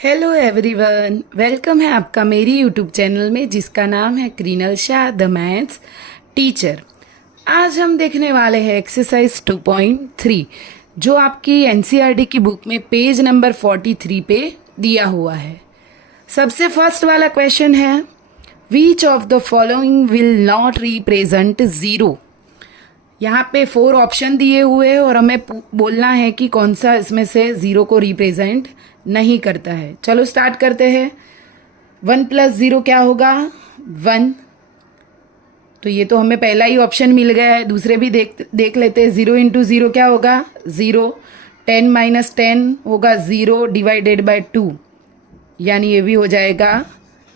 Hello everyone, welcome है आपका मेरी यूट्यूब चैनल में जिसका नाम है cranial Shah the maths teacher. आज हम देखने वाले हैं एक्सरसाइज 2.3 जो आपकी एनसीईआरटी की बुक में पेज नंबर 43 पे दिया हुआ है। सबसे फर्स्ट वाला क्वेश्चन है, which of the following will not represent zero. यहाँ पे 4 ऑप्शन दिए हुए हैं और हमें बोलना है कि कौन सा इसमें से ज़ीरो को रिप्रेजेंट नहीं करता है। चलो स्टार्ट करते हैं। 1 + 0 क्या होगा? 1। तो ये तो हमें पहला ही ऑप्शन मिल गया है। दूसरे भी देख लेते हैं। 0 × 0 क्या होगा? 0। 10 - 10 होगा 0 / 2, यानी ये भी हो जाएगा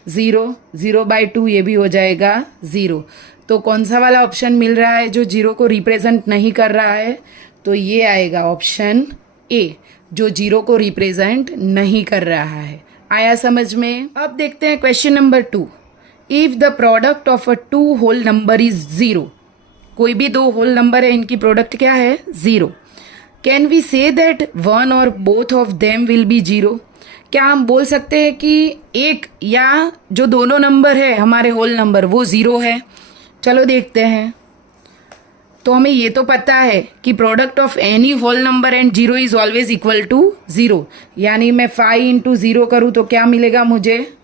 0। 0/2 ये भी हो जाएगा 0। तो कौन सा वाला ऑप्शन मिल रहा है जो 0 को रिप्रेजेंट नहीं कर रहा है? तो ये आएगा ऑप्शन ए, जो 0 को रिप्रेजेंट नहीं कर रहा है। आया समझ में? अब देखते हैं question number 2। If the product of a 2 whole number is 0, कोई भी 2 होल नंबर है, इनकी प्रोडक्ट क्या है? 0। Can we say that one और both of them will be 0? क्या हम बोल सकते हैं कि एक या जो दोनों नंबर है हमारे होल नंबर वो 0 है? चलो देखते हैं। तो हमें ये तो पता है कि product of any whole number and 0 is always equal to 0, यानी मैं 5 × 0 करूँ तो क्या मिलेगा मुझे?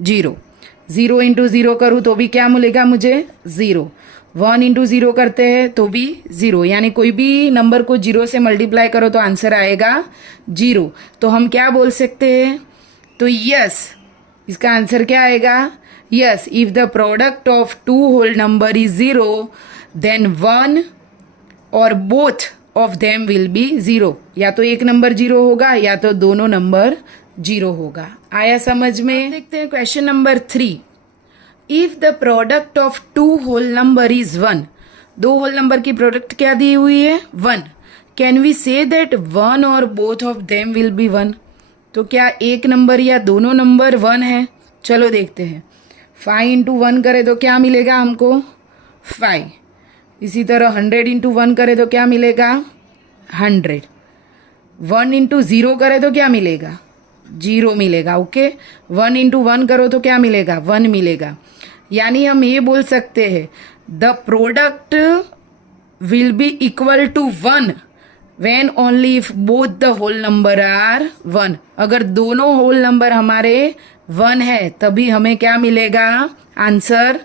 0। 0 × 0 करूँ तो भी क्या मिलेगा मुझे? 0। 1 × 0 करते हैं तो भी 0, यानी कोई भी नंबर को 0 से मल्टीप्लाई करो तो आंसर आएगा 0। तो हम क्या बोल सकते हैं? तो यस, इसका आंसर क्या आएगा? Yes, if the product of 2 whole number is 0 then 1 और both of them will be 0। या तो एक नंबर 0 होगा या तो दोनों नंबर 0 होगा। आया समझ में? देखते हैं question number 3। If the product of 2 whole number is 1, 2 whole number की प्रोडक्ट क्या दी हुई है? 1। कैन वी से दैट 1 और both of them will B 1? तो क्या एक नंबर या दोनों नंबर 1 है? चलो देखते हैं। 5 × 1 करें तो क्या मिलेगा हमको? 5। इसी तरह 100 × 1 करें तो क्या मिलेगा? 100। 1 × 0 करें तो क्या मिलेगा? 0 मिलेगा। ओके। 1 × 1 करो तो क्या मिलेगा? 1 मिलेगा। यानी हम ये बोल सकते हैं the product will be equal to 1 when only if both the whole number are 1। अगर दोनों होल नंबर हमारे 1 है तभी हमें क्या मिलेगा? आंसर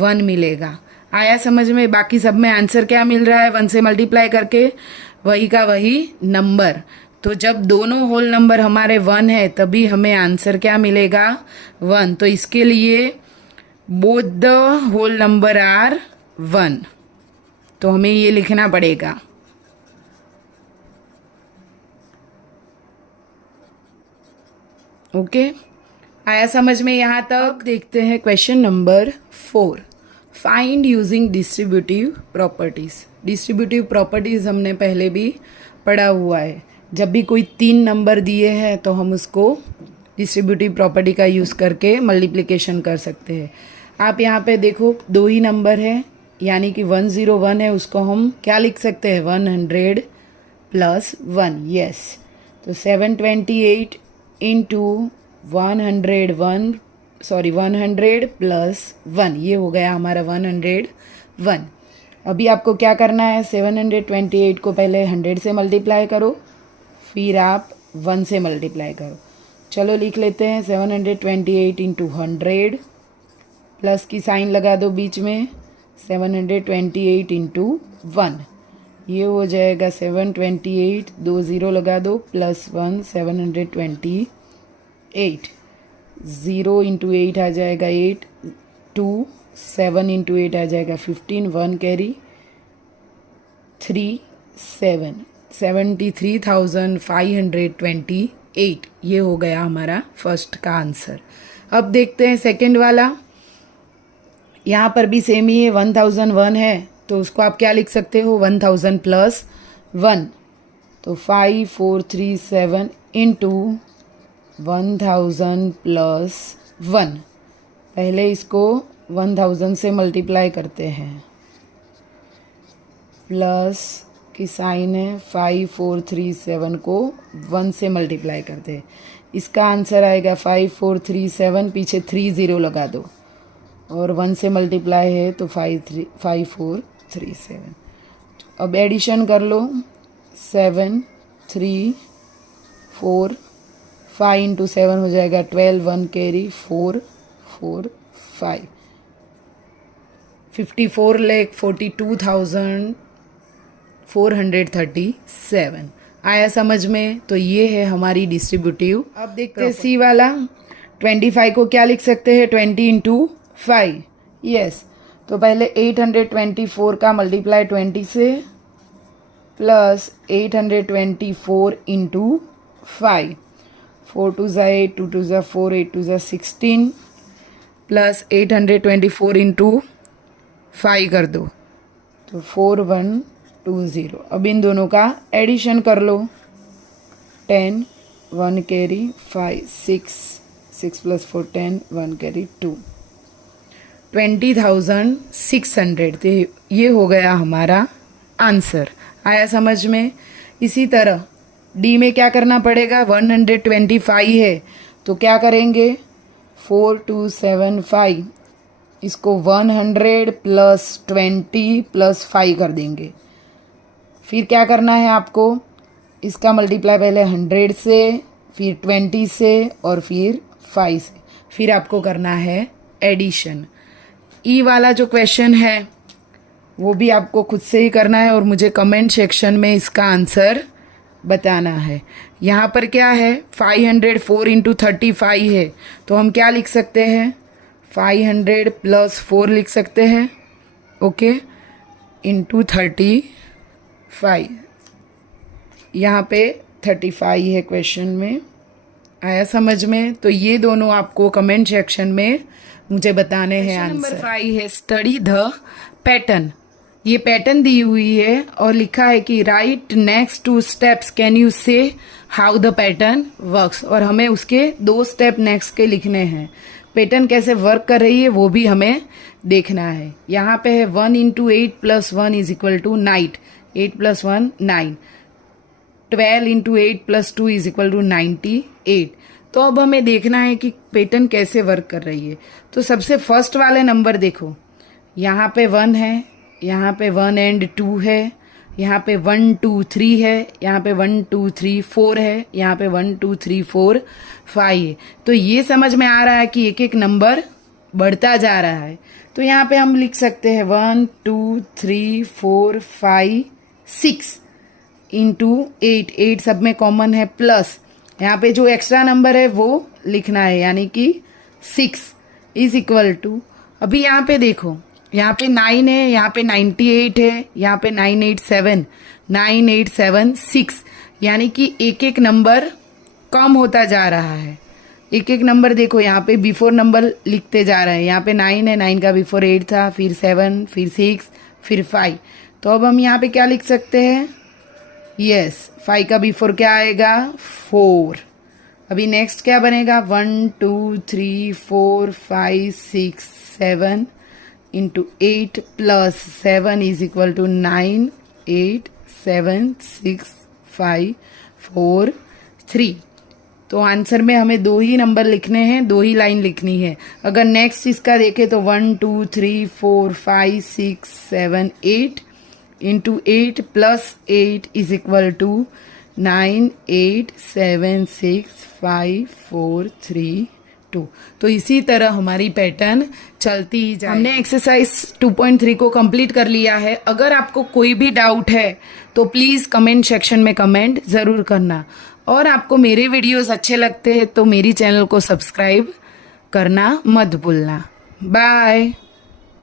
1 मिलेगा। आया समझ में? बाकी सब में आंसर क्या मिल रहा है? 1 से मल्टीप्लाई करके वही का वही नंबर। तो जब दोनों होल नंबर हमारे 1 है तभी हमें आंसर क्या मिलेगा? 1। तो इसके लिए both the whole number are 1, तो हमें ये लिखना पड़ेगा। ओके। आया समझ में यहाँ तक? देखते हैं question number 4। Find using distributive properties. Distributive properties हमने पहले भी पढ़ा हुआ है। जब भी कोई 3 नंबर दिए हैं तो हम उसको डिस्ट्रीब्यूटिव प्रॉपर्टी का यूज़ करके मल्टीप्लिकेशन कर सकते हैं। आप यहाँ पे देखो 2 ही नंबर है, यानी कि 101 है, उसको हम क्या लिख सकते हैं? 100 + 1। यस, तो 728 × 100 + 1, ये हो गया हमारा 101। अभी आपको क्या करना है? 728 को पहले 100 से मल्टीप्लाई करो, फिर आप 1 से मल्टीप्लाई करो। चलो लिख लेते हैं 728 × 100, प्लस की साइन लगा दो बीच में, 728 × 1, ये हो जाएगा 728, 2 0 लगा दो, +1 728। 0 × 8 आ जाएगा 8, 2 7 × 8 आ जाएगा 15, 1 कैरी 3 7, 73,528। ये हो गया हमारा फर्स्ट का आंसर। अब देखते हैं सेकंड वाला। यहाँ पर भी सेम ही है, 1001 है तो उसको आप क्या लिख सकते हो? 1000 + 1, तो 5437 × 1000 + 1। पहले इसको 1000 से मल्टीप्लाई करते हैं, प्लस की साइन है, 5437 को 1 से मल्टीप्लाई करते हैं, इसका आंसर आएगा 5437, पीछे 30 लगा दो और 1 से मल्टीप्लाई है तो 5437। अब एडिशन कर लो, 7 3 4 5 इंटू 7 हो जाएगा 12, 1 कैरी 4 4 5, 54,42,437 आया समझ में। तो ये है हमारी डिस्ट्रीब्यूटिव। अब देखते हैं सी वाला। 25 को क्या लिख सकते हैं, 20 इंटू 5। यस, तो पहले 824 का मल्टीप्लाई 20 से प्लस 824 इंटू 5, 4 2 ज़ा 8, 2 2 ज़ा 4, 8 2 ज़ा 16 प्लस 824 इंटू 5 कर दो तो 4120। अब इन दोनों का एडिशन कर लो, 10 1 कैरी 5 6 प्लस 4 10, 1 कैरी 2, 20,600। तो ये हो गया हमारा आंसर। आया समझ में। इसी तरह डी में क्या करना पड़ेगा, 125 है तो क्या करेंगे, 4275, इसको 100 प्लस 20 प्लस 5 कर देंगे। फिर क्या करना है आपको, इसका मल्टीप्लाई पहले 100 से, फिर 20 से और फिर 5 से, फिर आपको करना है एडिशन। ई वाला जो क्वेश्चन है वो भी आपको खुद से ही करना है और मुझे कमेंट सेक्शन में इसका आंसर बताना है। यहाँ पर क्या है, 504 इंटू 35 है तो हम क्या लिख सकते हैं, 500 प्लस 4 लिख सकते हैं, ओके, इंटू 35। यहाँ पे 35 है क्वेश्चन में। आया समझ में। तो ये दोनों आपको कमेंट सेक्शन में मुझे बताने हैं आंसर। नंबर 5 है स्टडी द पैटर्न। ये पैटर्न दी हुई है और लिखा है कि right next 2 steps, can you से हाउ द पैटर्न वर्क्स। और हमें उसके 2 स्टेप नेक्स्ट के लिखने हैं। पैटर्न कैसे वर्क कर रही है वो भी हमें देखना है। यहाँ पे है 1 into 8 plus 1 is equal to 9, 8 plus 1 9, 12 into 8 plus 2 is equal to 98। तो अब हमें देखना है कि पैटर्न कैसे वर्क कर रही है। तो सबसे फर्स्ट वाले नंबर देखो, यहाँ पे 1 है, यहाँ पे 1 एंड 2 है, यहाँ पे 1 2 3 है, यहाँ पे 1 2 3 4 है, यहाँ पे 1 2 3 4 5 है। तो ये समझ में आ रहा है कि एक एक नंबर बढ़ता जा रहा है। तो यहाँ पे हम लिख सकते हैं 1 2 3 4 5 6 इंटू 8, 8 सब में कॉमन है, प्लस यहाँ पे जो एक्स्ट्रा नंबर है वो लिखना है, यानी कि 6 इज इक्वल टू, अभी यहाँ पे देखो, यहाँ पे 9 है, यहाँ पे 98 है, यहाँ पे 987, 9876, यानी कि एक एक नंबर कम होता जा रहा है। एक एक नंबर देखो, यहाँ पे बिफोर नंबर लिखते जा रहे हैं। यहाँ पे 9 है, 9 का बिफोर 8 था, फिर 7, फिर 6, फिर 5। तो अब हम यहाँ पे क्या लिख सकते हैं, यस 5 का बिफोर क्या आएगा, 4। अभी नेक्स्ट क्या बनेगा, 1 2 3 4 5 6 7 into 8 plus 7 is equal to 9 8 7 6 5 4 3। तो आंसर में हमें 2 ही नंबर लिखने हैं, 2 ही लाइन लिखनी है। अगर नेक्स्ट इसका देखें तो 1 2 3 4 5 6 7 8 into 8 plus 8 is equal to 9 8 7 6 5 4 3 2। तो इसी तरह हमारी पैटर्न चलती ही जाए। हमने एक्सरसाइज 2.3 को कंप्लीट कर लिया है। अगर आपको कोई भी डाउट है तो प्लीज़ कमेंट सेक्शन में कमेंट ज़रूर करना। और आपको मेरे वीडियोस अच्छे लगते हैं तो मेरी चैनल को सब्सक्राइब करना मत भूलना। बाय।